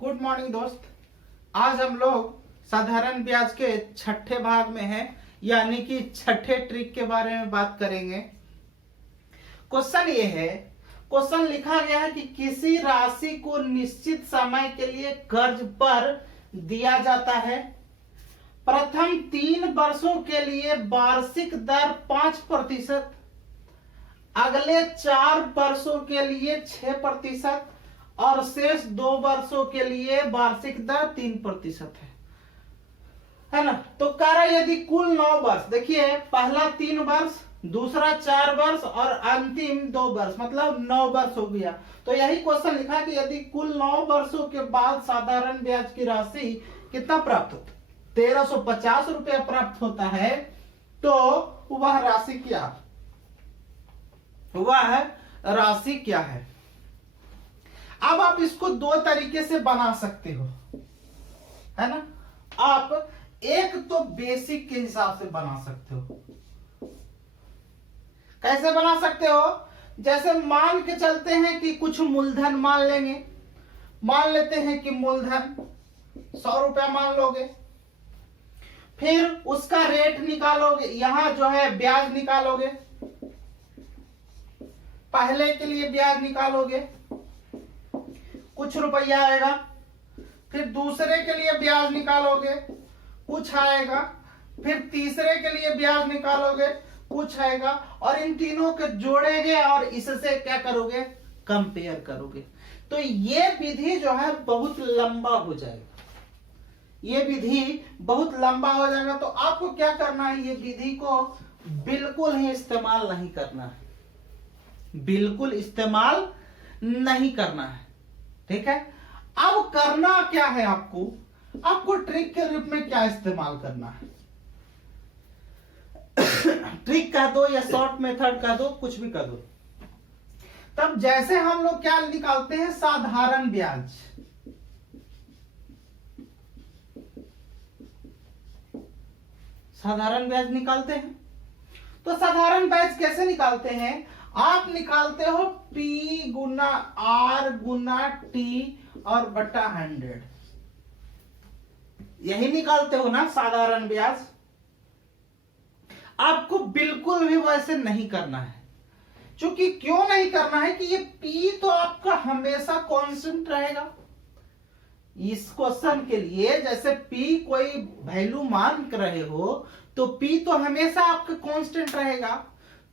Good morning दोस्त। आज हम लोग साधारण ब्याज के छठे भाग में हैं, यानी कि छठे ट्रिक के बारे में बात करेंगे। क्वेश्चन ये है, क्वेश्चन लिखा गया है कि किसी राशि को निश्चित समय के लिए कर्ज पर दिया जाता है। प्रथम 3 वर्षों के लिए वार्षिक दर 5%, अगले 4 वर्षों के लिए 6% और शेष 2 वर्षों के लिए वार्षिक दर 3% है ना। तो कह रहा है यदि कुल 9 वर्ष, देखिए पहला 3 वर्ष, दूसरा 4 वर्ष और अंतिम 2 वर्ष, मतलब 9 वर्ष हो गया। तो यही क्वेश्चन लिखा कि यदि कुल 9 वर्षों के बाद साधारण ब्याज की राशि कितना प्राप्त होता है, 1350 रुपया प्राप्त होता है, तो वह राशि क्या, वह राशि क्या है। अब आप इसको 2 तरीके से बना सकते हो, है ना। आप एक तो बेसिक के हिसाब से बना सकते हो। कैसे बना सकते हो? जैसे मान के चलते हैं कि कुछ मूलधन मान लेंगे, मान लेते हैं कि मूलधन 100 रुपया मान लोगे, फिर उसका रेट निकालोगे, यहां जो है ब्याज निकालोगे, पहले के लिए ब्याज निकालोगे, कुछ रुपया आएगा, फिर दूसरे के लिए ब्याज निकालोगे, कुछ आएगा, फिर तीसरे के लिए ब्याज निकालोगे, कुछ आएगा, और इन तीनों को जोड़ेंगे और इससे क्या करोगे, कंपेयर करोगे। तो ये विधि जो है बहुत लंबा हो जाएगा, ये विधि बहुत लंबा हो जाएगा। तो आपको क्या करना है, ये विधि को बिल्कुल ही इस्तेमाल नहीं करना है, बिल्कुल इस्तेमाल नहीं करना है, ठीक है। अब करना क्या है, आपको ट्रिक के रूप में क्या इस्तेमाल करना है, ट्रिक कह दो या शॉर्ट मेथड कह दो, कुछ भी कह दो। तब जैसे हम लोग क्या निकालते हैं, साधारण ब्याज, साधारण ब्याज निकालते हैं। तो साधारण ब्याज कैसे निकालते हैं, आप निकालते हो P गुना R गुना T और बटा 100, यही निकालते हो ना साधारण ब्याज। आपको बिल्कुल भी वैसे नहीं करना है, क्योंकि क्यों नहीं करना है कि ये P तो आपका हमेशा कांस्टेंट रहेगा। इस क्वेश्चन के लिए जैसे P कोई वैल्यू मान रहे हो तो P तो हमेशा आपका कांस्टेंट रहेगा।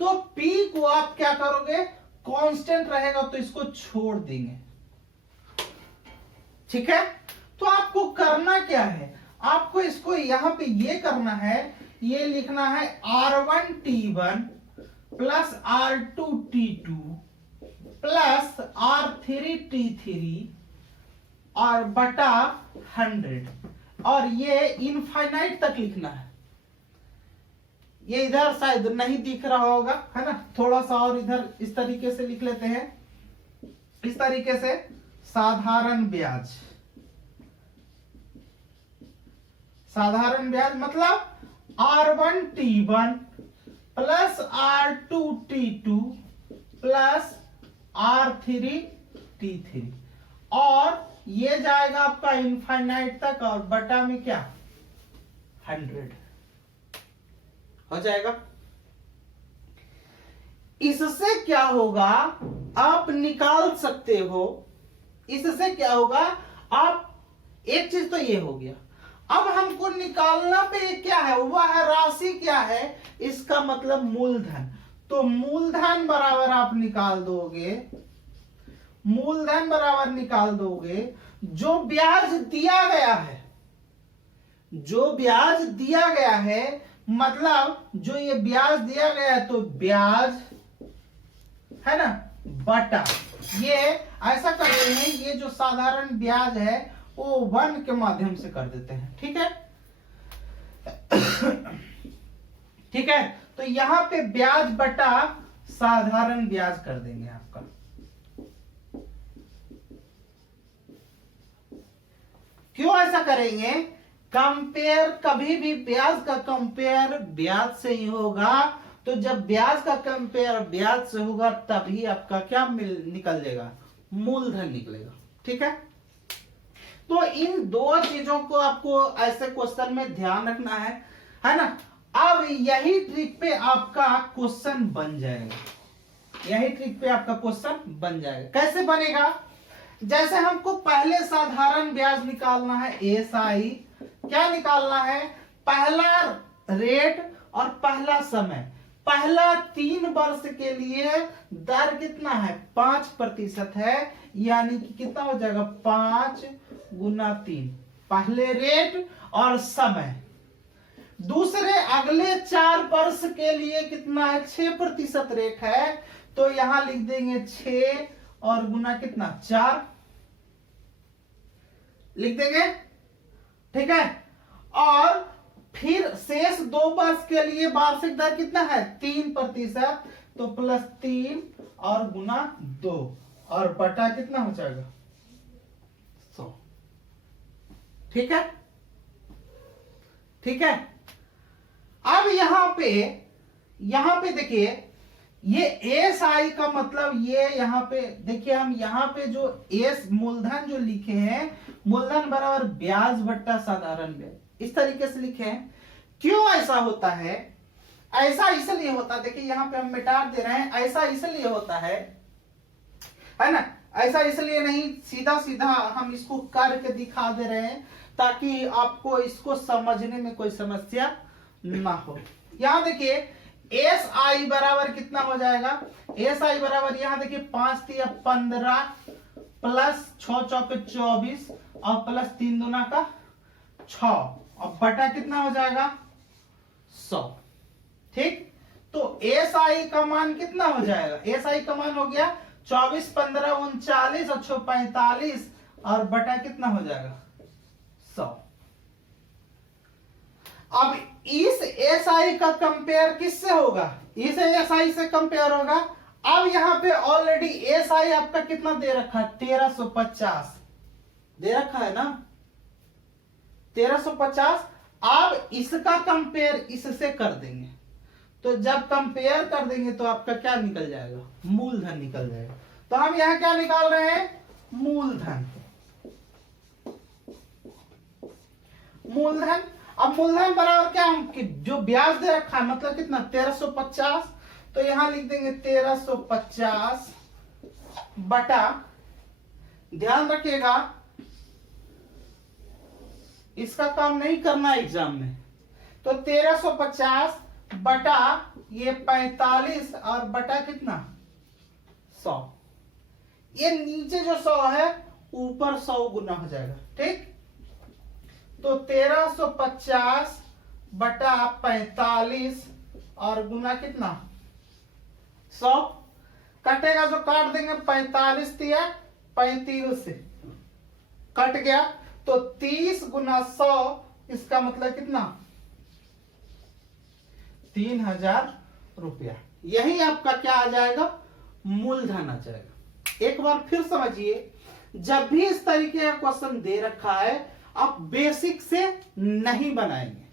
तो P को आप क्या करोगे, कांस्टेंट रहेगा तो इसको छोड़ देंगे, ठीक है। तो आपको करना क्या है, आपको इसको यहां पे ये करना है, ये लिखना है R1T1 plus R2T2 plus R3T3 और बटा 100, और ये इनफाइनाइट तक लिखना है। ये इधर शायद नहीं दिख रहा होगा, है ना, थोड़ा सा और इधर इस तरीके से लिख लेते हैं, इस तरीके से साधारण ब्याज, साधारण ब्याज मतलब R1T1 plus R2T2 plus R3T3, और ये जाएगा आपका इनफाइनाइट तक, और बटा में क्या 100 हो जाएगा। इससे क्या होगा, आप निकाल सकते हो, इससे क्या होगा, आप एक चीज तो ये हो गया। अब हमको निकालना पे क्या है, वह राशि क्या है, इसका मतलब मूलधन। तो मूलधन बराबर आप निकाल दोगे, मूलधन बराबर निकाल दोगे जो ब्याज दिया गया है, जो ब्याज दिया गया है, मतलब जो ये ब्याज दिया गया है, तो ब्याज है ना बटा, ये ऐसा कर रहे हैं, ये जो साधारण ब्याज है वो 1 के माध्यम से कर देते हैं, ठीक है। ठीक है, तो यहां पे ब्याज बटा साधारण ब्याज कर देंगे आपका। क्यों ऐसा करेंगे, कंपेयर कभी भी ब्याज का कंपेयर ब्याज से ही होगा। तो जब ब्याज का कंपेयर ब्याज से होगा तभी आपका क्या निकल जाएगा, मूलधन निकलेगा, ठीक है। तो इन दो चीजों को आपको ऐसे क्वेश्चन में ध्यान रखना है ना। अब यही ट्रिक पे आपका क्वेश्चन बन जाएगा, यही ट्रिक पे आपका क्वेश्चन बन जाएगा। कैसे बनेगा? जैसे हमको पहले साधारण ब्याज निकालना है, एसआई क्या निकालना है? पहला रेट और पहला समय। पहला 3 वर्ष के लिए दर कितना है? 5% है, यानी कि कितना हो जाएगा? 5 गुना 3, पहले रेट और समय। दूसरे अगले 4 वर्ष के लिए कितना है? 6% रेट है, तो यहां लिख देंगे 6 और गुना कितना? 4 लिख देंगे, ठीक है। और फिर शेष 2 वर्ष के लिए वार्षिक दर कितना है? 3%, तो +3 और गुना 2 और बटा कितना हो जाएगा? 100। ठीक है, ठीक है। अब यहां पे देखिए, ये एस आई का मतलब ये यहां पे देखिए, हम यहां पे जो एस मूलधन जो लिखे हैं, मूलधन बराबर ब्याज बट्टा साधारण ब्याज, इस तरीके से लिखे हैं। क्यों ऐसा होता है? ऐसा इसलिए होता है, देखिए यहां पे हम मिटा दे रहे हैं, ऐसा इसलिए होता है ना। ऐसा इसलिए नहीं, सीधा सीधा हम इसको करके दिखा दे रहे हैं ताकि आपको इसको समझने में कोई समस्या ना हो। यहां देखिए एस आई बराबर कितना हो जाएगा? एस आई बराबर यहां देखिए 5 × 15 प्लस 6 चौके 24 और प्लस 3 दूना का 6 और बटा कितना हो जाएगा? 100। ठीक, तो एस आई का मान कितना हो जाएगा? एस आई का मान हो गया 24 15 39 और 6 45 और बटा कितना हो जाएगा? 100। अब इस एसआई का कंपेयर किससे होगा? इस एसआई से कंपेयर होगा। अब यहां पे ऑलरेडी एसआई आपका कितना दे रखा है? 1350 दे रखा है ना, 1350। अब इसका कंपेयर इससे कर देंगे, तो जब कंपेयर कर देंगे तो आपका क्या निकल जाएगा? मूलधन निकल जाएगा। तो हम यहां क्या निकाल रहे हैं? मूलधन। मूलधन, अब मूलधन बराबर क्या? हम जो ब्याज दे रखा है मतलब कितना? 1350, तो यहां लिख देंगे 1350 बटा, ध्यान रखिएगा इसका काम नहीं करना एग्जाम में, तो 1350 बटा ये 45 और बटा कितना? 100। ये नीचे जो 100 है ऊपर 100 गुना हो जाएगा। ठीक, तो 1350 बटा 45 और गुना कितना? 100। कटेगा जो काट देंगे, 45 दिया 35 से कट गया, तो 30 गुना 100, इसका मतलब कितना? 3000 रुपया। यही आपका क्या आ जाएगा? मूलधन आ जाएगा। एक बार फिर समझिए, जब भी इस तरीके का क्वेश्चन दे रखा है आप बेसिक से नहीं बनाएंगे।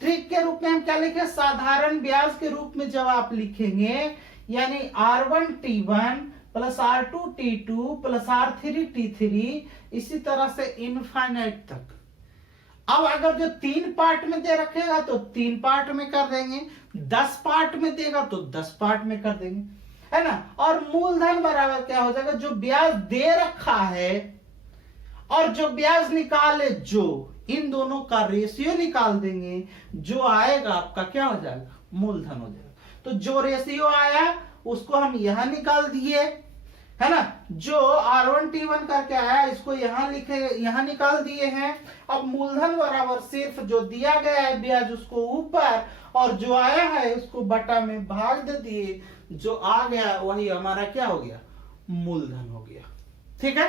ट्रिक के रूप में हम क्या लिखे? साधारण ब्याज के रूप में जब आप लिखेंगे, यानी R1T1 plus R2T2 plus R3T3, इसी तरह से इनफाइनाइट तक। अब अगर जो 3 पार्ट में दे रखेगा तो 3 पार्ट में कर देंगे, 10 पार्ट में देगा तो 10 पार्ट में कर देंगे, है ना। और मूलधन बराबर क्या हो जाएगा? जो ब्याज दे रखा है और जो ब्याज निकाले, जो इन दोनों का रेशियो निकाल देंगे, जो आएगा आपका क्या हो जाएगा? मूलधन हो जाएगा। तो जो रेशियो आया उसको हम यहां निकाल दिए, है ना। जो R1T1 करके आया इसको यहां लिखे, यहां निकाल दिए हैं। अब मूलधन बराबर सिर्फ जो दिया गया है ब्याज उसको ऊपर, और जो आया है उसको बटा में भाग दे दिए, जो आ गया वही हमारा क्या हो गया? मूलधन हो गया। ठीक है,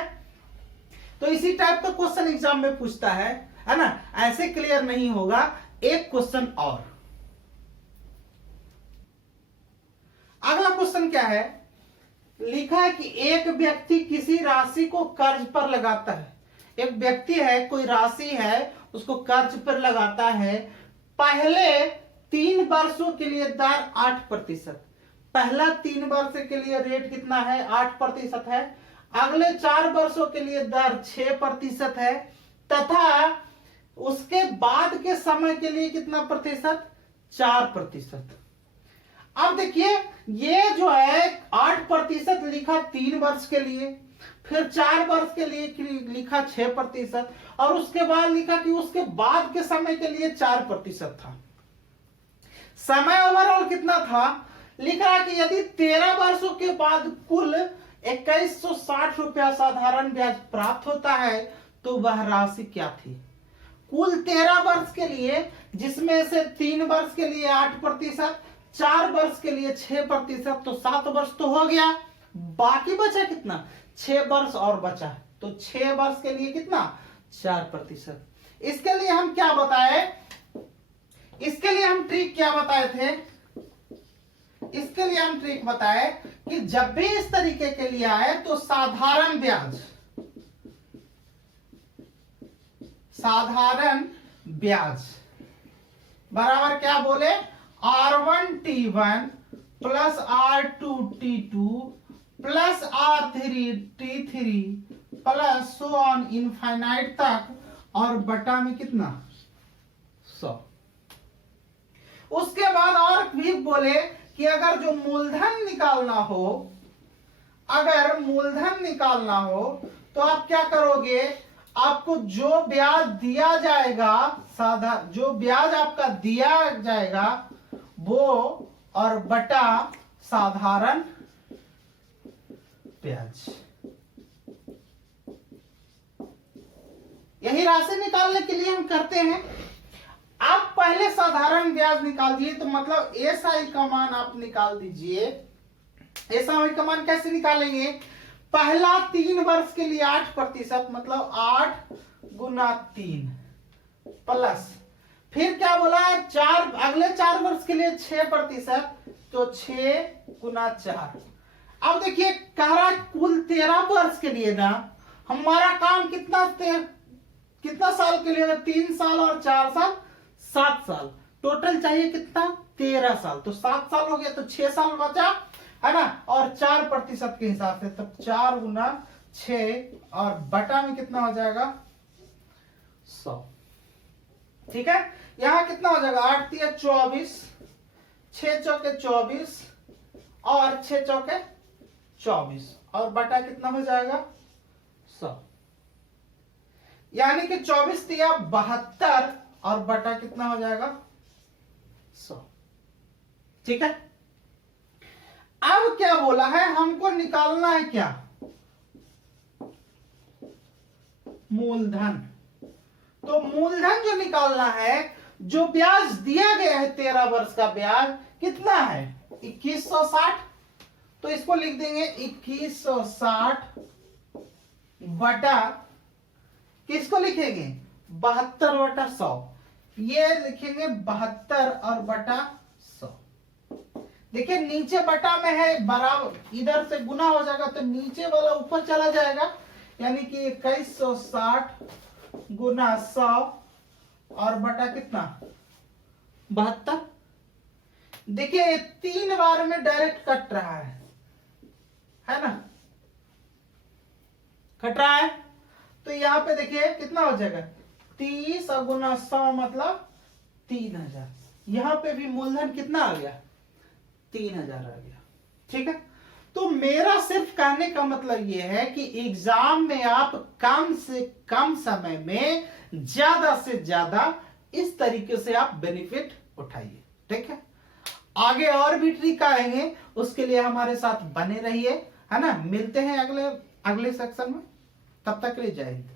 तो इसी टाइप का क्वेश्चन एग्जाम में पूछता है ना। ऐसे क्लियर नहीं होगा। एक क्वेश्चन और, अगला क्वेश्चन क्या है? लिखा है कि एक व्यक्ति किसी राशि को कर्ज पर लगाता है। एक व्यक्ति है, कोई राशि है, उसको कर्ज पर लगाता है। पहले 3 वर्षों के लिए दर 8%। पहला 3 वर्ष के लिए रेट कितना है? 8% है। अगले 4 वर्षों के लिए दर 6% है, तथा उसके बाद के समय के लिए कितना प्रतिशत? 4%। अब देखिए ये जो है 8% लिखा 3 वर्ष के लिए, फिर 4 वर्ष के लिए लिखा 6%, और उसके बाद लिखा कि उसके बाद के समय के लिए 4% था। समय ओवरऑल कितना था? लिख रहा कि यदि 13 वर्षों के बाद कुल 2160 रुपया साधारण ब्याज प्राप्त होता है तो वह राशि क्या थी? कुल 13 वर्ष के लिए, जिसमें से 3 वर्ष के लिए 8%, 4 वर्ष के लिए 6%, तो 7 वर्ष तो हो गया। बाकी बचा कितना? 6 वर्ष और बचा, तो 6 वर्ष के लिए कितना? 4%। इसके लिए हम क्या बताए? इसके लिए हम ट्रिक क्या बताए थे? इसके लिए हम ट्रिक बताए कि जब भी इस तरीके के लिए आए तो साधारण ब्याज बराबर क्या बोले? R1T1 plus R2T2 plus R3T3 plus so on infinite तक, और बटा में कितना? 100। उसके बाद और भी बोले कि अगर जो मूलधन निकालना हो, अगर मूलधन निकालना हो तो आप क्या करोगे? आपको जो ब्याज दिया जाएगा, जो ब्याज आपका दिया जाएगा वो, और बटा साधारण ब्याज। यही राशि निकालने के लिए हम करते हैं। आप पहले साधारण ब्याज निकाल दिए तो मतलब एसआई का मान आप निकाल दीजिए। एसआई का मान कैसे निकालेंगे? पहला 3 वर्ष के लिए 8%, मतलब 8 गुना 3 प्लस, फिर क्या बोला? अगले 4 वर्ष के लिए 6%, तो 6 गुना 4। अब देखिए कह रहा है कुल 13 वर्ष के लिए ना, हमारा काम कितना साल के लिए? 3 साल और 4 साल 7 साल, टोटल चाहिए कितना? 13 साल। तो 7 साल हो गया, तो 6 साल बचा है ना, और 4% के हिसाब से, तब 4 गुना 6, और बटा में कितना हो जाएगा? 100। ठीक है, यहां कितना हो जाएगा? 8 तिया 24, 6 चौके 24, और 6 चौके 24, और बटा कितना हो जाएगा? 100। यानी कि 24 तिया 72, और बटा कितना हो जाएगा? 100। ठीक है, अब क्या बोला है? हमको निकालना है क्या? मूलधन। तो मूलधन जो निकालना है, जो ब्याज दिया गया है 13 वर्ष का ब्याज कितना है? 2160। तो इसको लिख देंगे 2160 बटा, किसको लिखेंगे? 72 बटा 100। ये लिखेंगे 72 और बटा 100। देखिए नीचे बटा में है, बराबर इधर से गुना हो जाएगा तो नीचे वाला ऊपर चला जाएगा, यानी कि 2160 गुना 100 और बटा कितना? 72। देखिए 3 बार में डायरेक्ट कट रहा है ना, कट रहा है। तो यहां पे देखिए कितना हो जाएगा? 30 और गुना 100 मतलब 3000। यहां पे भी मूलधन कितना आ गया? 3000 आ गया। ठीक है, तो मेरा सिर्फ कहने का मतलब यह है कि एग्जाम में आप कम से कम समय में ज्यादा से ज्यादा इस तरीके से आप बेनिफिट उठाइए। ठीक है, आगे और भी ट्रिक आएंगे, उसके लिए हमारे साथ बने रहिए, है ना। मिलते हैं अगले सेक्शन में, तब तक के लिए जय हिंद।